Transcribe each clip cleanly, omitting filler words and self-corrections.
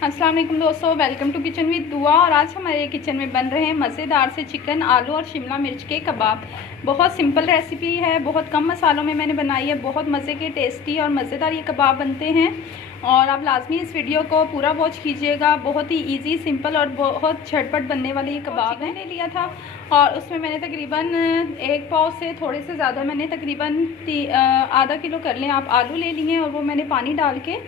अस्सलाम वालेकुम दोस्तों, वेलकम टू किचन विद दुआ। और आज हमारे किचन में बन रहे हैं मज़ेदार से चिकन, आलू और शिमला मिर्च के कबाब। बहुत सिंपल रेसिपी है, बहुत कम मसालों में मैंने बनाई है। बहुत मज़े के, टेस्टी और मज़ेदार ये कबाब बनते हैं। और आप लाजमी इस वीडियो को पूरा वॉच कीजिएगा। बहुत ही इजी, सिंपल और बहुत झटपट बनने वाले ये कबाब मैंने लिया था। और उसमें मैंने तकरीबन 1 पाव से थोड़े से ज़्यादा, मैंने तकरीबन आधा किलो कर लें आप, आलू ले लिए। और वो मैंने पानी डाल के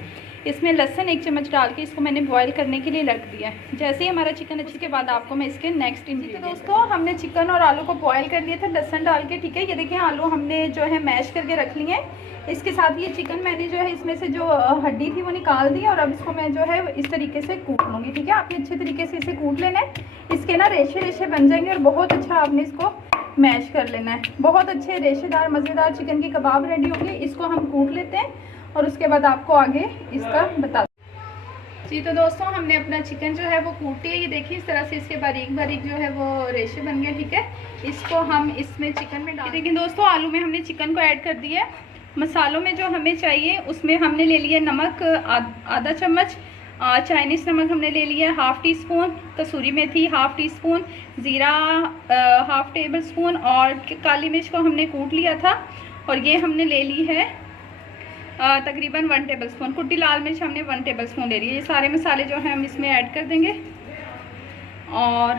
इसमें लहसुन 1 चम्मच डाल के इसको मैंने बॉईल करने के लिए रख दिया है। जैसे ही हमारा चिकन अच्छे के बाद आपको मैं इसके नेक्स्ट इंग्रेडिएंट। तो दोस्तों, हमने चिकन और आलू को बॉईल कर लिया था लहसुन डाल के, ठीक है। ये देखिए, आलू हमने जो है मैश करके रख लिए हैं। इसके साथ ये चिकन मैंने जो है इसमें से जो हड्डी थी वो निकाल दी। और अब इसको मैं जो है इस तरीके से कूट लूँगी, ठीक है। आपने अच्छे तरीके से इसे कूट लेना है। इसके ना रेशे रेशे बन जाएंगे और बहुत अच्छा आपने इसको मैश कर लेना है। बहुत अच्छे रेशेदार मज़ेदार चिकन के कबाब रेडी होंगे। इसको हम कूट लेते हैं और उसके बाद आपको आगे इसका बता जी। तो दोस्तों, हमने अपना चिकन जो है वो कूट लिया। ये देखिए, इस तरह से इसके बारीक बारीक जो है वो रेशे बन गए, ठीक है। इसको हम इसमें चिकन में डाल देखिए दोस्तों, आलू में हमने चिकन को ऐड कर दिया है। मसालों में जो हमें चाहिए उसमें हमने ले लिया नमक आधा चम्मच, चाइनीज़ नमक हमने ले लिया है 1/2 टीस्पून, कसूरी मेथी 1/2 टीस्पून, ज़ीरा 1/2 टेबल स्पून, और काली मिर्च को हमने कूट लिया था। और ये हमने ले ली है तकरीबन 1 टेबल स्पून। कुटी लाल मिर्च हमने 1 टेबल स्पून ले ली है। ये सारे मसाले जो हैं हम इसमें ऐड कर देंगे। और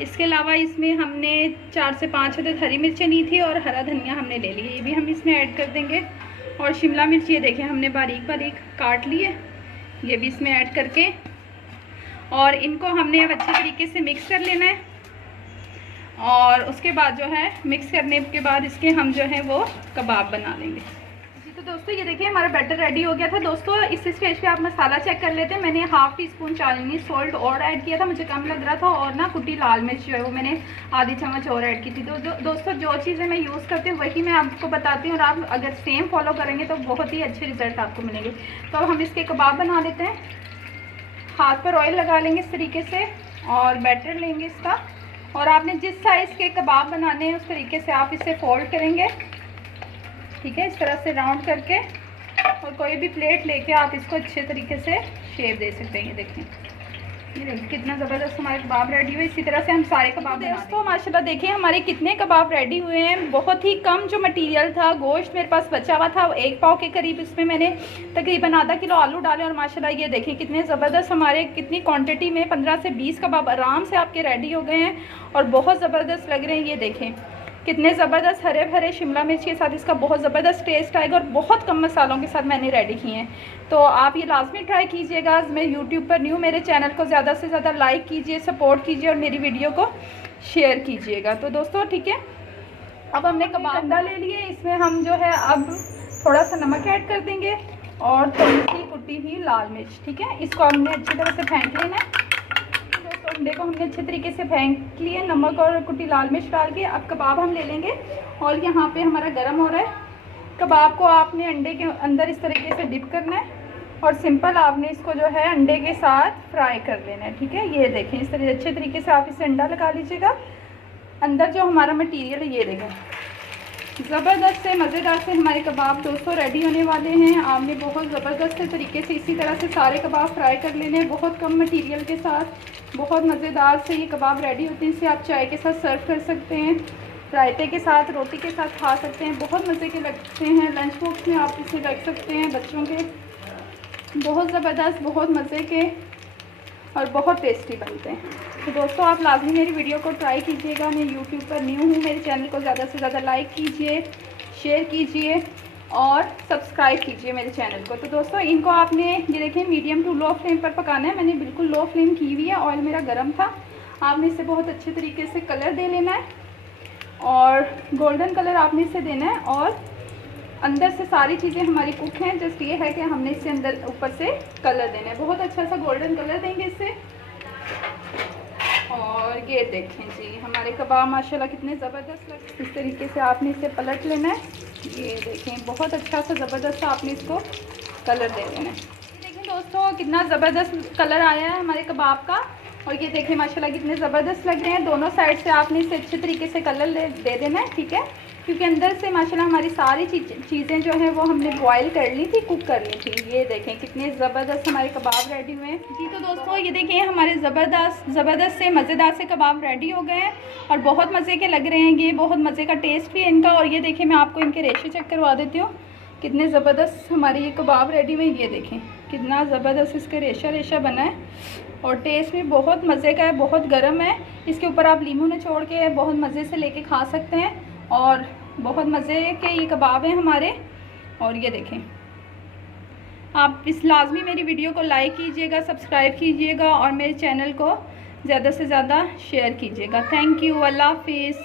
इसके अलावा इसमें हमने 4 से 5 अदद हरी मिर्चें ली थी और हरा धनिया हमने ले लिया, ये भी हम इसमें ऐड कर देंगे। और शिमला मिर्च ये देखें हमने बारीक बारीक काट ली है, ये भी इसमें ऐड करके और इनको हमने अब अच्छे तरीके से मिक्स कर लेना है। और उसके बाद जो है मिक्स करने के बाद इसके हम जो है वो कबाब बना लेंगे। तो दोस्तों, ये देखिए हमारा बैटर रेडी हो गया था। दोस्तों, इस स्टेज पे आप मसाला चेक कर लेते हैं। मैंने 1/2 टीस्पून चाइनीज़ सॉल्ट और ऐड किया था, मुझे कम लग रहा था। और ना कुटी लाल मिर्च जो है वो मैंने आधी चम्मच और ऐड की थी। तो दोस्तों, जो चीज़ें मैं यूज़ करती हूँ वही मैं आपको बताती हूँ। और आप अगर सेम फॉलो करेंगे तो बहुत ही अच्छे रिजल्ट आपको मिलेंगे। तो अब हम इसके कबाब बना लेते हैं। हाथ पर ऑयल लगा लेंगे इस तरीके से और बैटर लेंगे इसका। और आपने जिस साइज़ के कबाब बनाने हैं उस तरीके से आप इसे फोल्ड करेंगे, ठीक है, इस तरह से राउंड करके। और कोई भी प्लेट लेके आप इसको अच्छे तरीके से शेप दे सकते हैं। ये देखें, ये देखिए कितना ज़बरदस्त हमारे कबाब रेडी हुए। इसी तरह से हम सारे कबाब दोस्तों माशाल्लाह देखिए हमारे कितने कबाब रेडी हुए हैं। बहुत ही कम जो मटेरियल था, गोश्त मेरे पास बचा हुआ था 1 पाव के करीब, इसमें मैंने तकरीबन आधा किलो आलू डाले। और माशाल्लाह ये देखें कितने ज़बरदस्त हमारे, कितनी क्वांटिटी में 15 से 20 कबाब आराम से आपके रेडी हो गए हैं और बहुत ज़बरदस्त लग रहे हैं। ये देखें कितने ज़बरदस्त हरे भरे शिमला मिर्च के साथ इसका बहुत ज़बरदस्त टेस्ट आएगा। और बहुत कम मसालों के साथ मैंने रेडी किए हैं। तो आप ये लाजमी ट्राई कीजिएगा। मैं यूट्यूब पर न्यू, मेरे चैनल को ज़्यादा से ज़्यादा लाइक कीजिए, सपोर्ट कीजिए और मेरी वीडियो को शेयर कीजिएगा। तो दोस्तों ठीक है, अब हमने कबाब अंडा ले लिए। इसमें हम जो है अब थोड़ा सा नमक ऐड कर देंगे और थोड़ी सी कुटी हुई लाल मिर्च, ठीक है। इसको हमने अच्छी तरह से फेंट लेना है। अंडे को हमने अच्छे तरीके से फेंक लिए नमक और कुटी लाल मिर्च डाल के। अब कबाब हम ले लेंगे और यहाँ पे हमारा गरम हो रहा है। कबाब को आपने अंडे के अंदर इस तरीके से डिप करना है और सिंपल आपने इसको जो है अंडे के साथ फ्राई कर लेना है, ठीक है। ये देखें इस तरह अच्छे तरीके से आप इसे अंडा लगा लीजिएगा। अंदर जो हमारा मटीरियल है ये देखें, ज़बरदस्त से मज़ेदार से हमारे कबाब दोस्तों रेडी होने वाले हैं। आपने बहुत ज़बरदस्त तरीके से इसी तरह से सारे कबाब फ्राई कर लेने हैं। बहुत कम मटेरियल के साथ बहुत मज़ेदार से ये कबाब रेडी होते हैं। इसे आप चाय के साथ सर्व कर सकते हैं, रायते के साथ, रोटी के साथ खा सकते हैं। बहुत मज़े के लगते हैं। लंच बॉक्स में आप इसे रख सकते हैं बच्चों के। बहुत ज़बरदस्त, बहुत मज़े के और बहुत टेस्टी बनते हैं। तो दोस्तों, आप लाजमी मेरी वीडियो को ट्राई कीजिएगा। मैं यूट्यूब पर न्यू हूँ, मेरे चैनल को ज़्यादा से ज़्यादा लाइक कीजिए, शेयर कीजिए और सब्सक्राइब कीजिए मेरे चैनल को। तो दोस्तों, इनको आपने ये देखें मीडियम टू लो फ्लेम पर पकाना है। मैंने बिल्कुल लो फ्लेम की हुई है, ऑयल मेरा गर्म था। आपने इसे बहुत अच्छे तरीके से कलर दे लेना है और गोल्डन कलर आपने इसे देना है। और अंदर से सारी चीज़ें हमारी कुक हैं, जस्ट ये है कि हमने इससे अंदर ऊपर से कलर देना है। बहुत अच्छा सा गोल्डन कलर देंगे इससे। और ये देखें जी हमारे कबाब माशाल्लाह कितने ज़बरदस्त लग। इस तरीके से आपने इसे पलट लेना है। ये देखें बहुत अच्छा सा ज़बरदस्त आपने इसको कलर दे देना है। ये देखें दोस्तों कितना ज़बरदस्त कलर आया है हमारे कबाब का। और ये देखें माशाल्लाह कितने ज़बरदस्त लग रहे हैं। दोनों साइड से आपने इसे अच्छे तरीके से कलर दे देना है, ठीक है। क्योंकि अंदर से माशाल्लाह हमारी सारी चीज़ें जो है वो हमने बॉईल कर ली थी, कुक कर ली थी। ये देखें कितने ज़बरदस्त हमारे कबाब रेडी हुए हैं जी। तो दोस्तों ये देखिए हमारे ज़बरदस्त से मज़ेदार से कबाब रेडी हो गए हैं और बहुत मज़े के लग रहे हैं ये, बहुत मज़े का टेस्ट भी है इनका। और ये देखिए मैं आपको इनके रेशे चेक करवा देती हूँ, कितने ज़बरदस्त हमारे ये कबाब रेडी हुए। ये देखें कितना ज़बरदस्त इसका रेशा बना है और टेस्ट भी बहुत मज़े का है, बहुत गर्म है। इसके ऊपर आप लीमू निचोड़ के बहुत मज़े से लेके खा सकते हैं और बहुत मज़े के ये कबाब हैं हमारे। और ये देखें आप इस लाजमी मेरी वीडियो को लाइक कीजिएगा, सब्सक्राइब कीजिएगा और मेरे चैनल को ज़्यादा से ज़्यादा शेयर कीजिएगा। थैंक यू, अल्लाह हाफिज़।